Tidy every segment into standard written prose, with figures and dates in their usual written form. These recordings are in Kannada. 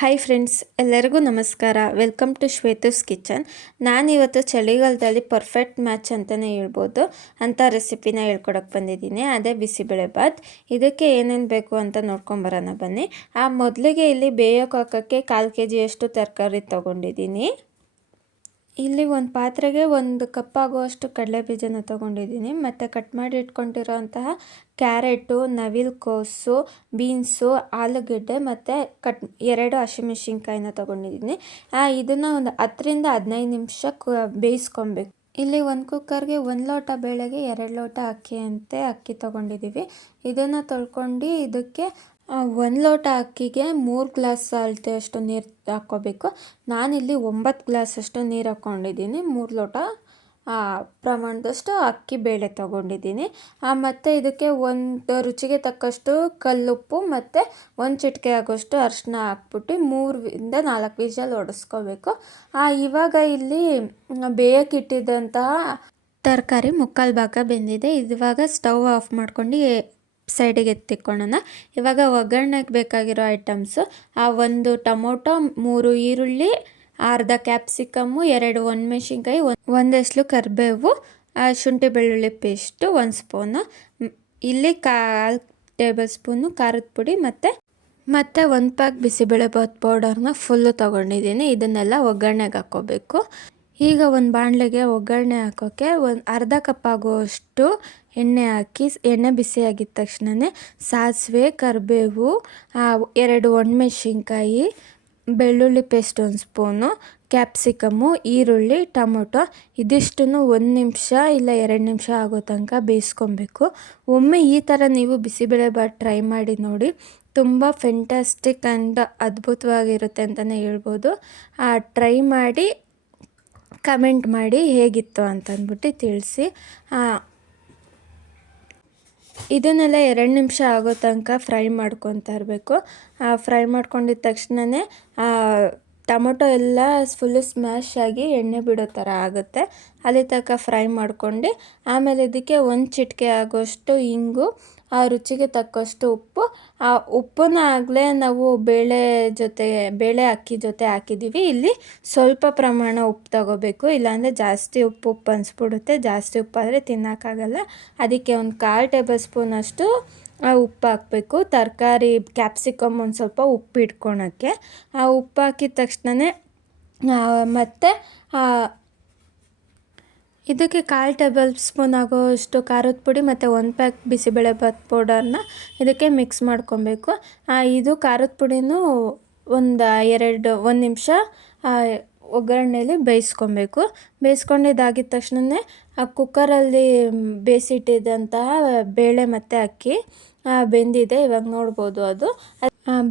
ಹಾಯ್ ಫ್ರೆಂಡ್ಸ್, ಎಲ್ಲರಿಗೂ ನಮಸ್ಕಾರ. Welcome to Shwetu's kitchen. ನಾನಿವತ್ತು ಚಳಿಗಾಲದಲ್ಲಿ ಪರ್ಫೆಕ್ಟ್ ಮ್ಯಾಚ್ ಅಂತಲೇ ಹೇಳ್ಬೋದು ಅಂಥ ರೆಸಿಪಿನ ಹೇಳ್ಕೊಡೋಕ್ಕೆ ಬಂದಿದ್ದೀನಿ. ಅದೇ ಬಿಸಿಬೇಳೆಬಾತ್. ಇದಕ್ಕೆ ಏನೇನು ಬೇಕು ಅಂತ ನೋಡ್ಕೊಂಬರೋಣ ಬನ್ನಿ. ಮೊದಲಿಗೆ ಇಲ್ಲಿ ಬೇಯೋಕೆ ಹಾಕೋಕ್ಕೆ 1/4 kg ತರಕಾರಿ ತೊಗೊಂಡಿದ್ದೀನಿ. ಇಲ್ಲಿ ಒಂದು ಪಾತ್ರೆಗೆ 1 ಕಪ್ ಆಗುವಷ್ಟು ಕಡಲೆಬೀಜನ ತೊಗೊಂಡಿದ್ದೀನಿ. ಮತ್ತು ಕಟ್ ಮಾಡಿ ಇಟ್ಕೊಂಡಿರೋಂತಹ ಕ್ಯಾರೆಟು, ನವಿಲುಕೋಸು, ಬೀನ್ಸು, ಆಲೂಗೆಡ್ಡೆ ಮತ್ತು 2 ಹಸಿಮೆಣ್ಸಿನ್ಕಾಯಿನ ತೊಗೊಂಡಿದ್ದೀನಿ. ಇದನ್ನು ಒಂದು 10ರಿಂದ 15 ನಿಮಿಷ ಬೇಯಿಸ್ಕೊಬೇಕು. ಇಲ್ಲಿ ಒಂದು ಕುಕ್ಕರ್ಗೆ 1 ಲೋಟ ಬೇಳೆಗೆ 2 ಲೋಟ ಅಕ್ಕಿ ತೊಗೊಂಡಿದ್ದೀವಿ. ಇದನ್ನು ತೊಳ್ಕೊಂಡು ಇದಕ್ಕೆ 1 ಲೋಟ ಅಕ್ಕಿಗೆ 3 ಗ್ಲಾಸ್ ಅಳತೆಯಷ್ಟು ನೀರು ಹಾಕ್ಕೋಬೇಕು. ನಾನಿಲ್ಲಿ 9 ಗ್ಲಾಸಷ್ಟು ನೀರು ಹಾಕ್ಕೊಂಡಿದ್ದೀನಿ. 3 ಲೋಟ ಪ್ರಮಾಣದಷ್ಟು ಅಕ್ಕಿ ಬೇಳೆ ತೊಗೊಂಡಿದ್ದೀನಿ. ಮತ್ತು ಇದಕ್ಕೆ ಒಂದು ರುಚಿಗೆ ತಕ್ಕಷ್ಟು ಕಲ್ಲುಪ್ಪು ಮತ್ತು 1 ಚಿಟಿಕೆ ಆಗೋಷ್ಟು ಅರಿಶಿನ ಹಾಕ್ಬಿಟ್ಟು 3ರಿಂದ 4 ವಿಷಲ್ ಹೊಡೆಸ್ಕೋಬೇಕು. ಇವಾಗ ಇಲ್ಲಿ ಬೇಯಕ್ಕಿಟ್ಟಿದ್ದಂತಹ ತರಕಾರಿ 3/4 ಭಾಗ ಬೆಂದಿದೆ. ಇವಾಗ ಸ್ಟವ್ ಆಫ್ ಮಾಡ್ಕೊಂಡು ಸೈಡಿಗೆ ಎತ್ತಿಕೊಳ್ಳೋಣ. ಇವಾಗ ಒಗ್ಗರಣೆಗೆ ಬೇಕಾಗಿರೋ ಐಟಮ್ಸು 1 ಟೊಮೊಟೊ, 3 ಈರುಳ್ಳಿ, ಅರ್ಧ ಕ್ಯಾಪ್ಸಿಕಮ್ಮು, 2 ಒಣಮೆಣ್ಸಿನ್ಕಾಯಿ, 1 ಎಸ್ಲು ಕರಿಬೇವು, ಶುಂಠಿ ಬೆಳ್ಳುಳ್ಳಿ ಪೇಸ್ಟು 1 ಸ್ಪೂನು, ಇಲ್ಲಿ 1/4 ಟೇಬಲ್ ಸ್ಪೂನು ಖಾರದ ಪುಡಿ ಮತ್ತು 1 ಪ್ಯಾಕ್ ಬಿಸಿಬೇಳೆಬಾತ್ ಪೌಡರ್ನ ಫುಲ್ಲು ತೊಗೊಂಡಿದ್ದೀನಿ. ಇದನ್ನೆಲ್ಲ ಒಗ್ಗರಣೆಗೆ ಹಾಕ್ಕೋಬೇಕು. ಈಗ ಒಂದು ಬಾಣಲೆಗೆ ಒಗ್ಗರಣೆ ಹಾಕೋಕ್ಕೆ ಅರ್ಧ ಕಪ್ ಆಗುವಷ್ಟು ಎಣ್ಣೆ ಹಾಕಿ, ಎಣ್ಣೆ ಬಿಸಿಯಾಗಿದ್ದ ತಕ್ಷಣವೇ ಸಾಸಿವೆ, ಕರಿಬೇವು, 2 ಒಣಮೆಣ್ಸಿನ್ಕಾಯಿ, ಬೆಳ್ಳುಳ್ಳಿ ಪೇಸ್ಟ್ 1 ಸ್ಪೂನು, ಕ್ಯಾಪ್ಸಿಕಮ್ಮು, ಈರುಳ್ಳಿ, ಟೊಮೊಟೊ ಇದಿಷ್ಟನ್ನು 1 ನಿಮಿಷ ಇಲ್ಲ 2 ನಿಮಿಷ ಆಗೋ ತನಕ ಬೇಯಿಸ್ಕೊಬೇಕು. ಒಮ್ಮೆ ಈ ಥರ ನೀವು ಬಿಸಿಬೇಳೆಬಾತ್ ಟ್ರೈ ಮಾಡಿ ನೋಡಿ. ತುಂಬ ಫೆಂಟಾಸ್ಟಿಕ್ ಆ್ಯಂಡ್ ಅದ್ಭುತವಾಗಿರುತ್ತೆ ಅಂತಲೇ ಹೇಳ್ಬೋದು. ಟ್ರೈ ಮಾಡಿ ಕಮೆಂಟ್ ಮಾಡಿ ಹೇಗಿತ್ತು ಅಂತಂದ್ಬಿಟ್ಟು ತಿಳಿಸಿ. ಇದನ್ನೆಲ್ಲ 2 ನಿಮಿಷ ಆಗೋ ತನಕ ಫ್ರೈ ಮಾಡ್ಕೊತಾ ಇರಬೇಕು. ಫ್ರೈ ಮಾಡ್ಕೊಂಡಿದ್ದ ತಕ್ಷಣವೇ ಟೊಮೊಟೊ ಎಲ್ಲ ಫುಲ್ಲು ಸ್ಮ್ಯಾಶ್ ಆಗಿ ಎಣ್ಣೆ ಬಿಡೋ ಥರ ಆಗುತ್ತೆ. ಅಲ್ಲಿ ತನಕ ಫ್ರೈ ಮಾಡ್ಕೊಂಡು ಆಮೇಲೆ ಇದಕ್ಕೆ 1 ಚಿಟಿಕೆ ಆಗೋಷ್ಟು ಇಂಗು, ರುಚಿಗೆ ತಕ್ಕಷ್ಟು ಉಪ್ಪು. ಉಪ್ಪನ್ನ ಆಗಲೇ ನಾವು ಬೇಳೆ ಅಕ್ಕಿ ಜೊತೆ ಹಾಕಿದ್ದೀವಿ. ಇಲ್ಲಿ ಸ್ವಲ್ಪ ಪ್ರಮಾಣ ಉಪ್ಪು ತಗೋಬೇಕು, ಇಲ್ಲಾಂದರೆ ಜಾಸ್ತಿ ಉಪ್ಪು ಅನಿಸ್ಬಿಡುತ್ತೆ. ಜಾಸ್ತಿ ಉಪ್ಪಾದರೆ ತಿನ್ನೋಕ್ಕಾಗಲ್ಲ. ಅದಕ್ಕೆ 1/4 ಟೇಬಲ್ ಸ್ಪೂನಷ್ಟು ಉಪ್ಪು ಹಾಕಬೇಕು. ತರಕಾರಿ ಕ್ಯಾಪ್ಸಿಕಮ್ ಒಂದು ಸ್ವಲ್ಪ ಉಪ್ಪು ಇಟ್ಕೊಳಕ್ಕೆ. ಉಪ್ಪು ಹಾಕಿದ ತಕ್ಷಣವೇ ಮತ್ತು ಇದಕ್ಕೆ 1/4 ಟೇಬಲ್ ಸ್ಪೂನ್ ಆಗೋಷ್ಟು ಖಾರದ ಪುಡಿ ಮತ್ತು 1 ಪ್ಯಾಕ್ ಬಿಸಿಬೇಳೆಬಾತ್ ಪೌಡರ್ನ ಇದಕ್ಕೆ ಮಿಕ್ಸ್ ಮಾಡ್ಕೊಬೇಕು. ಇದು ಖಾರದ ಪುಡಿನೂ ಒಂದು ನಿಮಿಷ ಒಗ್ಗರಣೆಯಲ್ಲಿ ಬೇಯಿಸ್ಕೊಬೇಕು. ಬೇಯಿಸ್ಕೊಂಡಿದ್ದಾಗಿದ ತಕ್ಷಣವೇ ಕುಕ್ಕರಲ್ಲಿ ಬೇಯಿಸಿಟ್ಟಿದ್ದಂತಹ ಬೇಳೆ ಮತ್ತು ಅಕ್ಕಿ ಬೆಂದಿದೆ. ಇವಾಗ ನೋಡ್ಬೋದು ಅದು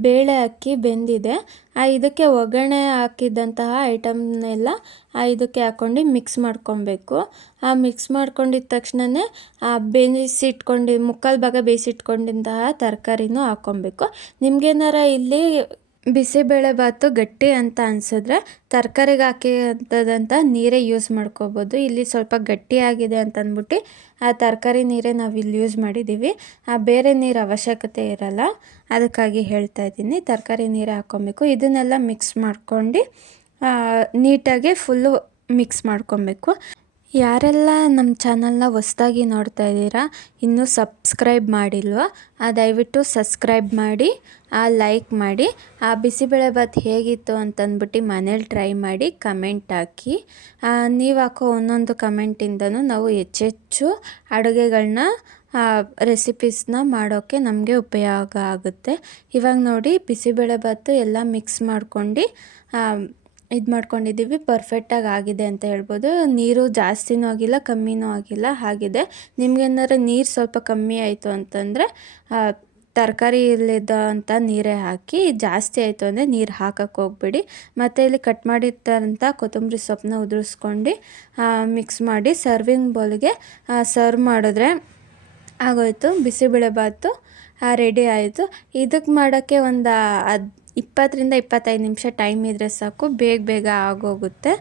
ಬೇಳೆ ಅಕ್ಕಿ ಬೆಂದಿದೆ. ಇದಕ್ಕೆ ಒಗ್ಗರಣೆ ಹಾಕಿದ್ದಂತಹ ಐಟಮ್ನೆಲ್ಲ ಇದಕ್ಕೆ ಹಾಕ್ಕೊಂಡು ಮಿಕ್ಸ್ ಮಾಡ್ಕೊಬೇಕು. ಮಿಕ್ಸ್ ಮಾಡ್ಕೊಂಡಿದ್ದ ತಕ್ಷಣವೇ ಬೇಯಿಸಿಟ್ಕೊಂಡು 3/4 ಭಾಗ ಬೇಯಿಸಿಟ್ಕೊಂಡಿದ್ದಂತಹ ತರಕಾರಿನೂ ಹಾಕ್ಕೊಬೇಕು. ನಿಮ್ಗೇನಾರ ಇಲ್ಲಿ ಬಿಸಿಬೇಳೆಬಾತು ಗಟ್ಟಿ ಅಂತ ಅನಿಸಿದ್ರೆ ತರಕಾರಿಗೆ ಹಾಕಿದಂಥ ನೀರೇ ಯೂಸ್ ಮಾಡ್ಕೋಬೋದು. ಇಲ್ಲಿ ಸ್ವಲ್ಪ ಗಟ್ಟಿಯಾಗಿದೆ ಅಂತಂದ್ಬಿಟ್ಟು ತರಕಾರಿ ನೀರೇ ನಾವಿಲ್ಲಿ ಯೂಸ್ ಮಾಡಿದ್ದೀವಿ. ಬೇರೆ ನೀರು ಅವಶ್ಯಕತೆ ಇರಲ್ಲ, ಅದಕ್ಕಾಗಿ ಹೇಳ್ತಾ ಇದ್ದೀನಿ. ತರಕಾರಿ ನೀರೇ ಹಾಕ್ಕೊಬೇಕು. ಇದನ್ನೆಲ್ಲ ಮಿಕ್ಸ್ ಮಾಡ್ಕೊಂಡು ನೀಟಾಗಿ ಫುಲ್ಲು ಮಿಕ್ಸ್ ಮಾಡ್ಕೊಬೇಕು. ಯಾರೆಲ್ಲ ನಮ್ಮ ಚಾನಲ್ನ ಹೊಸ್ದಾಗಿ ನೋಡ್ತಾ ಇದ್ದೀರಾ, ಇನ್ನೂ ಸಬ್ಸ್ಕ್ರೈಬ್ ಮಾಡಿಲ್ವ, ದಯವಿಟ್ಟು ಸಬ್ಸ್ಕ್ರೈಬ್ ಮಾಡಿ, ಲೈಕ್ ಮಾಡಿ. ಬಿಸಿಬೇಳೆಬಾತ್ ಹೇಗಿತ್ತು ಅಂತಂದ್ಬಿಟ್ಟು ಮನೇಲಿ ಟ್ರೈ ಮಾಡಿ ಕಮೆಂಟ್ ಹಾಕಿ. ನೀವು ಹಾಕೋ ಒಂದೊಂದು ಕಮೆಂಟಿಂದನೂ ನಾವು ಹೆಚ್ಚೆಚ್ಚು ಅಡುಗೆಗಳನ್ನ ರೆಸಿಪೀಸ್ನ ಮಾಡೋಕ್ಕೆ ನಮಗೆ ಉಪಯೋಗ ಆಗುತ್ತೆ. ಇವಾಗ ನೋಡಿ ಬಿಸಿಬೇಳೆಬಾತು ಎಲ್ಲ ಮಿಕ್ಸ್ ಮಾಡ್ಕೊಂಡು ಮಾಡ್ಕೊಂಡಿದ್ದೀವಿ. ಪರ್ಫೆಕ್ಟಾಗಿ ಆಗಿದೆ ಅಂತ ಹೇಳ್ಬೋದು. ನೀರು ಜಾಸ್ತಿನೂ ಆಗಿಲ್ಲ, ಕಮ್ಮಿನೂ ಆಗಿಲ್ಲ, ನಿಮಗೇನಾದ್ರು ನೀರು ಸ್ವಲ್ಪ ಕಮ್ಮಿ ಆಯಿತು ಅಂತಂದರೆ ತರಕಾರಿಯಲ್ಲಿದ್ದಂಥ ನೀರೇ ಹಾಕಿ. ಜಾಸ್ತಿ ಆಯಿತು ಅಂದರೆ ನೀರು ಹಾಕಕ್ಕೆ ಹೋಗ್ಬೇಡಿ. ಮತ್ತು ಇಲ್ಲಿ ಕಟ್ ಮಾಡಿದ್ದಂಥ ಕೊತ್ತಂಬರಿ ಸೊಪ್ಪನ್ನ ಉದುರಿಸ್ಕೊಂಡು ಮಿಕ್ಸ್ ಮಾಡಿ ಸರ್ವಿಂಗ್ ಬೌಲ್ಗೆ ಸರ್ವ್ ಮಾಡಿದ್ರೆ ಆಗೋಯ್ತು. ಬಿಸಿಬೇಳೆಬಾತು ರೆಡಿ ಆಯಿತು. ಇದಕ್ಕೆ ಮಾಡೋಕ್ಕೆ ಒಂದು 20ರಿಂದ 25 ನಿಮಿಷ ಟೈಮ್ ಇದ್ದರೆ ಸಾಕು, ಬೇಗ ಆಗೋಗುತ್ತೆ.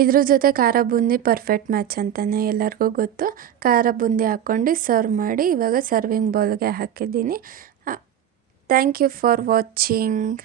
ಇದ್ರ ಜೊತೆ ಖಾರ ಬೂಂದಿ ಪರ್ಫೆಕ್ಟ್ ಮ್ಯಾಚ್ ಅಂತಲೇ ಎಲ್ಲರಿಗೂ ಗೊತ್ತು. ಖಾರ ಬೂಂದಿ ಹಾಕ್ಕೊಂಡು ಸರ್ವ್ ಮಾಡಿ ಇವಾಗ ಸರ್ವಿಂಗ್ ಬೌಲ್ಗೆ ಹಾಕಿದ್ದೀನಿ. Thank you for watching.